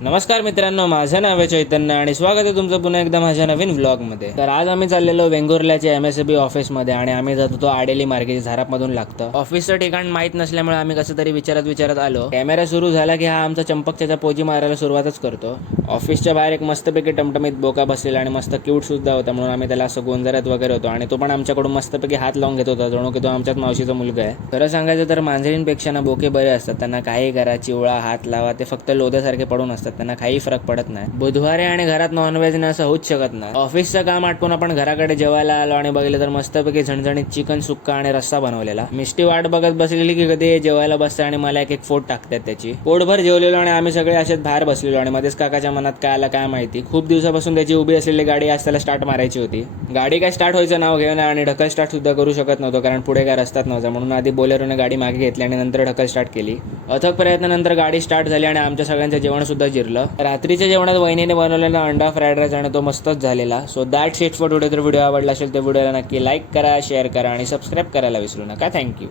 नमस्कार मित्रांनो, माझं नाव आहे चैतन्य आणि स्वागत आहे तुमचं पुन्हा एकदा माझ्या नवीन व्लॉगमध्ये. तर आज आम्ही चाललेलो वेंगुर्ल्याच्या MSCB ऑफिसमध्ये आणि आम्ही जात होतो आडेली मार्गे, झारापमधून लागतं. ऑफिसचं ठिकाण माहीत नसल्यामुळे आम्ही कसं तरी विचारत आलो. कॅमेरा सुरू झाला की हा आमचा चंपकच्या पोजी मारायला सुरुवातच करतो. ऑफिसच्या बाहेर एक मस्तपैकी टमटमीत बोका बसलेला आणि मस्त क्यूट सुद्धा होता, म्हणून आम्ही त्याला असं गोंजारत वगैरे होतो आणि तो पण आमच्याकडून मस्तपैकी हात लावून घेत होता, जणू की तो आमच्याच मावशीचा मुलगा आहे. खरं सांगायचं तर मांजरींपेक्षा ना बोके बरे असतात. त्यांना काही करा, चिवळा, हात लावा, ते फक्त लोध्यासारखे पडून असतात, त्यांना काही फरक पडत नाही. बुधवारी आणि घरात नॉनव्हेज न असं होऊच शकत नाही. ऑफिसचं काम आटपून आपण घराकडे जेवायला आलो आणि बघितलं तर मस्तपैकी झणझणीत चिकन सुक्का आणि रस्सा बनवलेला. मिष्टी वाट बघत बसलेली की कधी जेवायला बसतं आणि मला एक फोट टाकतात त्याची. पोटभर जेवलेलो आणि आम्ही सगळे असेच बाहेर बसलेलो आणि मध्येच काकाच्या मनात काय आलं काय माहिती, खूप दिवसापासून त्याची उभी असलेली गाडी आज त्याला स्टार्ट मारायची होती. गाडी काय स्टार्ट व्हायचं नाव घेऊन आणि ढकल स्टार्ट सुद्धा करू शकत नव्हतो, कारण पुढे काय रस्ताच नव्हता. म्हणून आधी बोलेरोने गाडी मागे घेतली आणि नंतर ढकल स्टार्ट केली. अथक प्रयत्नानंतर गाडी स्टार्ट झाली आणि आमच्या सगळ्यांचं जेवण सुद्धा जिरलं. रात्रीच्या जेवणात वहिनीने बनवलेला अंडा फ्राईड राईस आणि तो मस्तच झालेला. So that's it for today. तर व्हिडिओ आवडला असेल तर व्हिडिओला नक्की लाईक करा, शेअर करा आणि सबस्क्राईब करायला विसरू नका. थँक्यू.